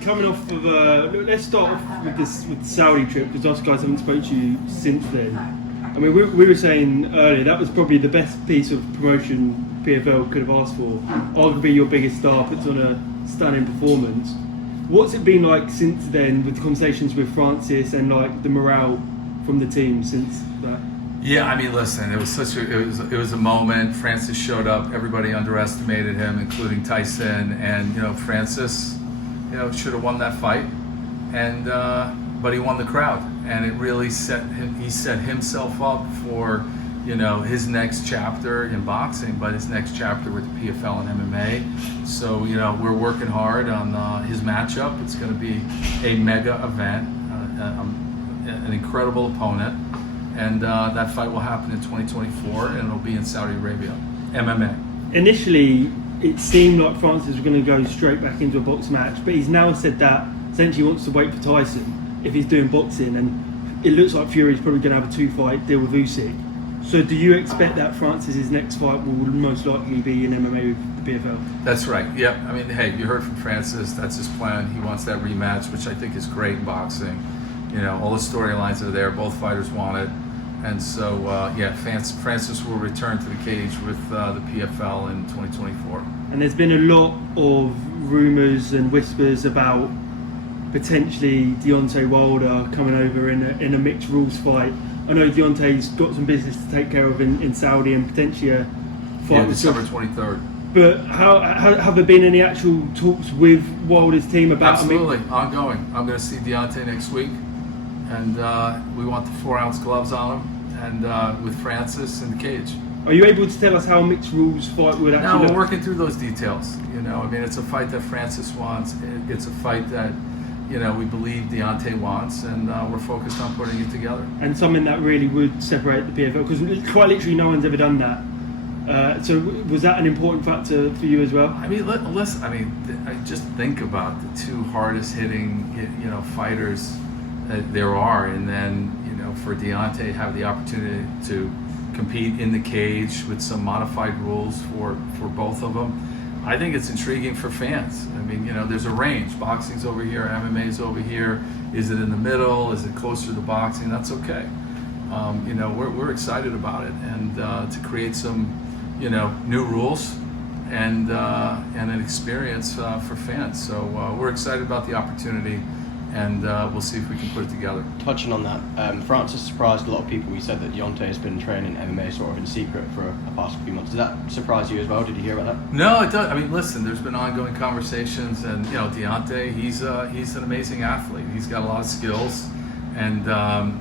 Coming off of, let's start off with the Saudi trip, because us guys haven't spoken to you since then. I mean, we were saying earlier that was probably the best piece of promotion PFL could have asked for. Arguably your biggest star puts on a stunning performance. What's it been like since then, with the conversations with Francis and like the morale from the team since that? Yeah, I mean, listen, it was a moment. Francis showed up. Everybody underestimated him, including Tyson, and Francis, should have won that fight, and but he won the crowd, and it really set himself up for his next chapter in boxing, but his next chapter with the PFL and MMA. So we're working hard on his matchup. It's going to be a mega event, an incredible opponent. And that fight will happen in 2024, and it'll be in Saudi Arabia, MMA. Initially, it seemed like Francis was going to go straight back into a box match, but he's now said that essentially he wants to wait for Tyson if he's doing boxing, and it looks like Fury's probably going to have a 2-fight deal with Usyk. So do you expect that Francis's next fight will most likely be in MMA with the PFL? That's right, yep. I mean, hey, you heard from Francis, that's his plan. He wants that rematch, which I think is great in boxing. All the storylines are there, both fighters want it. And so, Francis will return to the cage with the PFL in 2024. And there's been a lot of rumours and whispers about potentially Deontay Wilder coming over in a mixed rules fight. I know Deontay's got some business to take care of in Saudi, and potentially a fight December 23rd. But have there been any actual talks with Wilder's team about? Absolutely, ongoing. I'm going to see Deontay next week, and we want the 4-ounce gloves on him, and with Francis in the cage. Are you able to tell us how a mixed rules fight would actually look? No, we're working through those details. I mean, it's a fight that Francis wants. It's a fight that we believe Deontay wants, and we're focused on putting it together. And something that really would separate the PFL, because quite literally no one's ever done that. So was that an important factor for you as well? I mean, listen. I mean, just think about the two hardest hitting, fighters that there are, and then for Deontay to have the opportunity to compete in the cage with some modified rules for both of them. I think it's intriguing for fans. I mean, there's a range. Boxing's over here, MMA's over here. Is it in the middle? Is it closer to boxing? That's okay. We're excited about it, and to create some, new rules and an experience for fans. So we're excited about the opportunity, and we'll see if we can put it together. Touching on that, Francis surprised a lot of people. He said that Deontay has been training MMA sort of in secret for a past few months. Did that surprise you as well? Did you hear about that? No, it does. I mean, listen, there's been ongoing conversations, and Deontay, he's an amazing athlete. He's got a lot of skills, and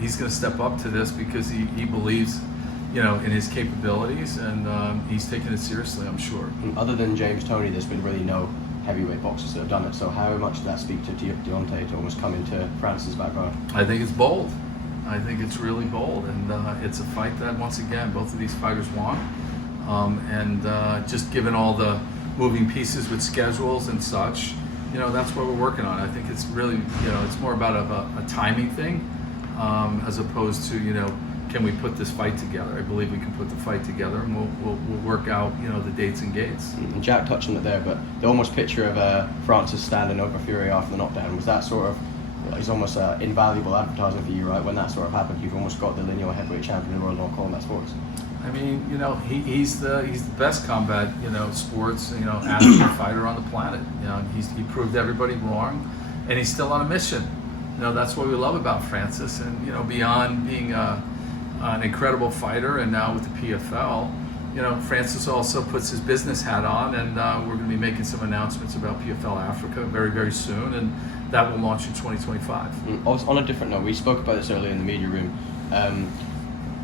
he's going to step up to this because he believes, in his capabilities, and he's taking it seriously, I'm sure. And other than James Toney, there's been really no heavyweight boxers that have done it. So how much does that speak to Deontay to almost come into Francis' background? I think it's bold. I think it's really bold, and it's a fight that, once again, both of these fighters want. And just given all the moving pieces with schedules and such, that's what we're working on. I think it's really, it's more about a timing thing, as opposed to, can we put this fight together? I believe we can put the fight together, and we'll work out, the dates and gates. And Jack touched on it there, but the almost picture of Francis standing over Fury after the knockdown, was that sort of, it's almost invaluable advertising for you, right? When that sort of happened, you've almost got the lineal heavyweight champion in the world all combat sports. I mean, he's the best combat, sports, athlete fighter on the planet. He proved everybody wrong, and he's still on a mission. That's what we love about Francis, and beyond being an incredible fighter, and now with the PFL, Francis also puts his business hat on, and we're going to be making some announcements about PFL Africa very, very soon, and that will launch in 2025. On a different note, we spoke about this earlier in the media room.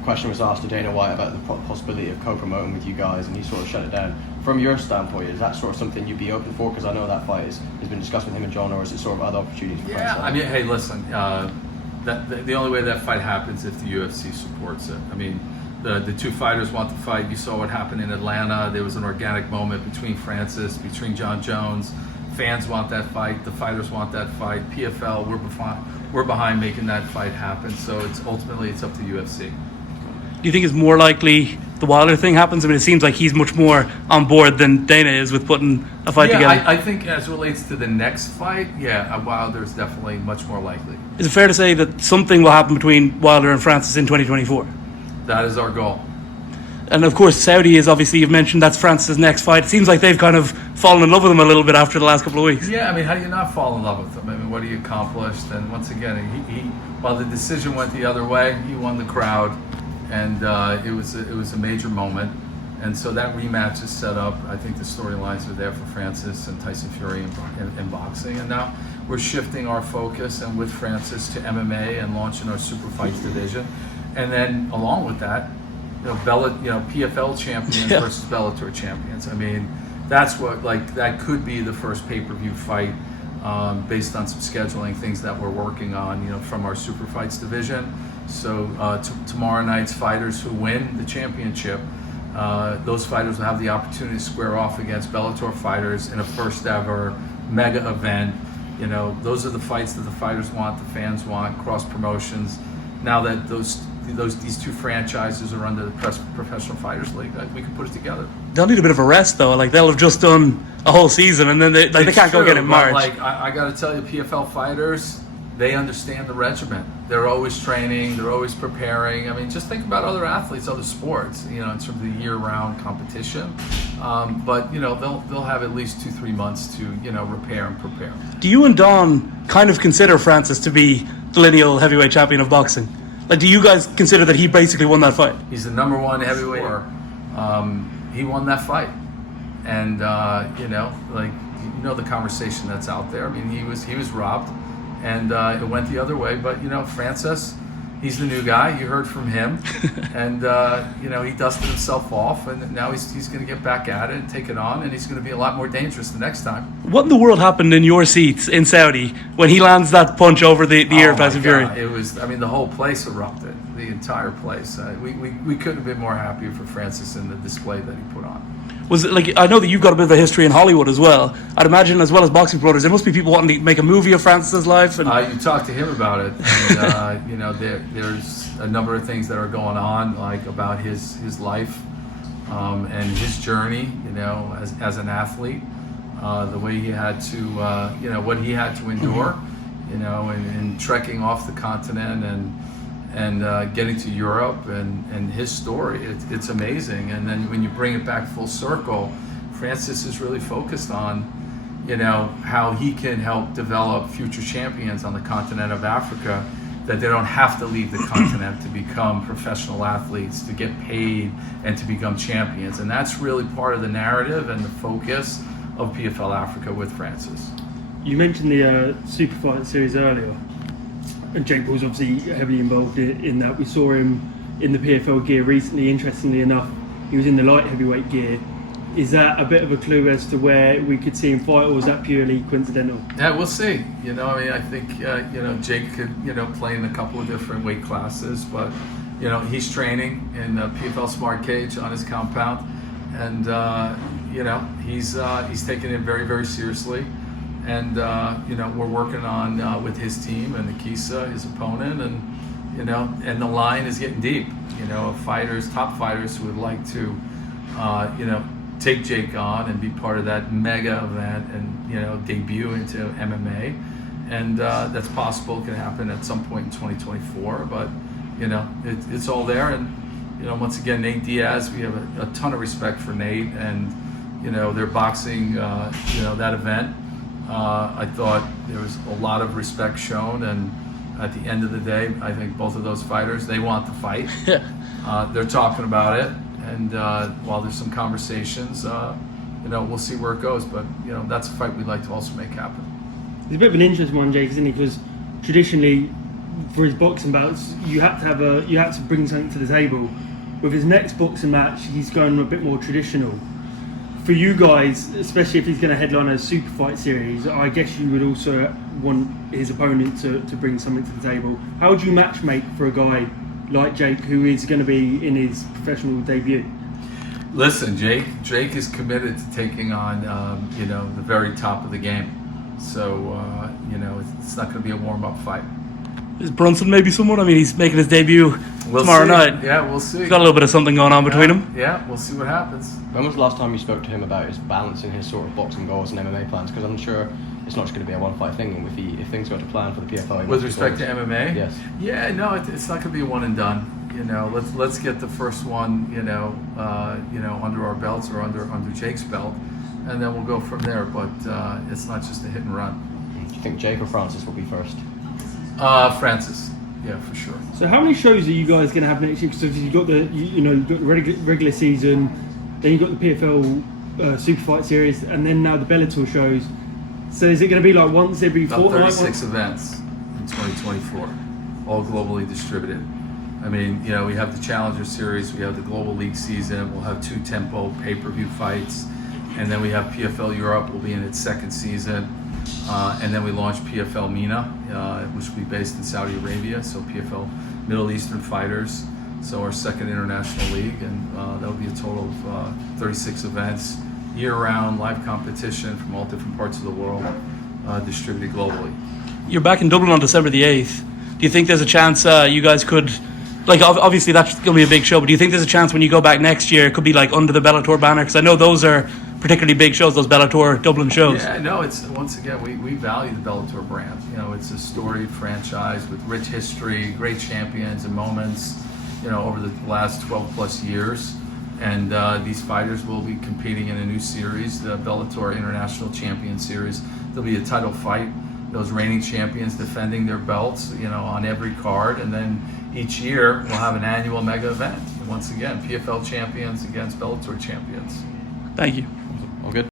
Question was asked to Dana White about the possibility of co-promoting with you guys, and he sort of shut it down. From your standpoint, is that sort of something you'd be open for? Because I know that fight has been discussed with him and John, or is it sort of other opportunities? Yeah, I mean, hey, listen, the only way that fight happens if the UFC supports it. I mean, the two fighters want the fight. You saw what happened in Atlanta. There was an organic moment between Francis, between John Jones. Fans want that fight. The fighters want that fight. PFL, we're behind making that fight happen. So it's ultimately up to UFC. do you think it's more likely the Wilder thing happens? I mean, it seems like he's much more on board than Dana is with putting a fight together. I think as it relates to the next fight, Wilder is definitely much more likely. Is it fair to say that something will happen between Wilder and Francis in 2024? That is our goal. And of course, Saudi is obviously, you've mentioned that's Francis' next fight. It seems like they've kind of fallen in love with him a little bit after the last couple of weeks. Yeah, I mean, how do you not fall in love with him? I mean, what he accomplished, and once again, he while the decision went the other way, he won the crowd, and it was a major moment. And so that rematch is set up. I think the storylines are there for Francis and Tyson Fury in boxing, and now we're shifting our focus and with Francis to MMA and launching our super fights division, and then along with that, PFL champions versus Bellator champions. I mean, that's what that could be the first pay-per-view fight based on some scheduling things that we're working on, from our super fights division. So tomorrow night's fighters who win the championship, those fighters will have the opportunity to square off against Bellator fighters in a first ever mega event. Those are the fights that the fighters want, the fans want, cross promotions. Now that these two franchises are under the Professional Fighters League, we can put it together. They'll need a bit of a rest though. They'll have just done a whole season, and then they can't go get it in March. I got to tell you, PFL fighters, they understand the regimen. They're always training. They're always preparing. I mean, just think about other athletes, other sports. In terms of the year-round competition. But they'll have at least 2-3 months to repair and prepare. Do you and Don kind of consider Francis to be the lineal heavyweight champion of boxing? Do you guys consider that he basically won that fight? He's the number one heavyweight. He won that fight, and the conversation that's out there. I mean, he was robbed, and it went the other way. But Francis, he's the new guy. You heard from him, and he dusted himself off, and now he's going to get back at it and take it on, and he's going to be a lot more dangerous the next time. What in the world happened in your seats in Saudi when he lands that punch over the ear of Tyson Fury? It was, the whole place erupted, the entire place. We couldn't have been more happy for Francis in the display that he put on. Was it I know that you've got a bit of a history in Hollywood as well. I'd imagine, as well as boxing promoters, there must be people wanting to make a movie of Francis's life. And you talk to him about it, and there's a number of things that are going on, about his life and his journey, as an athlete, the way he had to, what he had to endure, in trekking off the continent and getting to Europe, and his story. It's amazing. And then when you bring it back full circle, Francis is really focused on, how he can help develop future champions on the continent of Africa, that they don't have to leave the continent to become professional athletes, to get paid, and to become champions. And that's really part of the narrative and the focus of PFL Africa with Francis. You mentioned the Super Fight series earlier, and Jake Paul's obviously heavily involved in that. We saw him in the PFL gear recently. Interestingly enough, he was in the light heavyweight gear. Is that a bit of a clue as to where we could see him fight, or is that purely coincidental? Yeah, we'll see. I think Jake could play in a couple of different weight classes, but he's training in PFL Smart Cage on his compound, and he's taking it very, very seriously. And we're working on with his team and Akisa, his opponent, and the line is getting deep. Of top fighters who would like to, take Jake on and be part of that mega event and debut into MMA, and that's possible. It can happen at some point in 2024, but it's all there. And once again, Nate Diaz, we have a ton of respect for Nate, and they're boxing that event. I thought there was a lot of respect shown, and at the end of the day, I think both of those fighters, they want the fight. They're talking about it, and while there's some conversations, we'll see where it goes. But that's a fight we'd like to also make happen. It's a bit of an interesting one, Jake, isn't it? Because traditionally, for his boxing bouts, you had to bring something to the table. With his next boxing match, he's going a bit more traditional. For you guys, especially if he's going to headline a super fight series, I guess you would also want his opponent to bring something to the table. How would you matchmake for a guy like Jake, who is going to be in his professional debut? Listen, Jake is committed to taking on the very top of the game. So it's not going to be a warm-up fight. Is Brunson maybe someone? I mean, he's making his debut tomorrow see. night. Yeah, we'll see. He's got a little bit of something going on between them. Yeah, we'll see what happens. When was the last time you spoke to him about his balancing his sort of boxing goals and MMA plans? Because I'm sure it's not just going to be a one-fight thing. And if things go to plan for the PFL, With respect to MMA, yes, yeah, no, it's not going to be a one and done. You know, let's get the first one, under our belts or under Jake's belt, and then we'll go from there. But it's not just a hit and run. do you think Jake or Francis will be first? Francis, yeah, for sure. So how many shows are you guys going to have next year? Because you've got you've got the regular season, then you've got the PFL Super Fight Series, and then now the Bellator shows. So is it going to be like once every About fortnight? 36 events in 2024, all globally distributed. I mean, we have the Challenger Series, we have the Global League season, we'll have 2 tempo pay-per-view fights, and then we have PFL Europe will be in its second season, and then we launch PFL MENA, which will be based in Saudi Arabia, so PFL Middle Eastern Fighters, so our second international league, and that'll be a total of 36 events, year-round live competition from all different parts of the world, distributed globally. You're back in Dublin on December the 8th. Do you think there's a chance you guys could, obviously that's going to be a big show, but do you think there's a chance when you go back next year it could be like under the Bellator banner? Because I know those are particularly big shows, those Bellator Dublin shows. Yeah, no, it's, once again, we value the Bellator brand. It's a storied franchise with rich history, great champions and moments, over the last 12 plus years. And these fighters will be competing in a new series, the Bellator International Champion Series. There'll be a title fight, those reigning champions defending their belts, on every card. And then each year we'll have an annual mega event. And once again, PFL champions against Bellator champions. Thank you.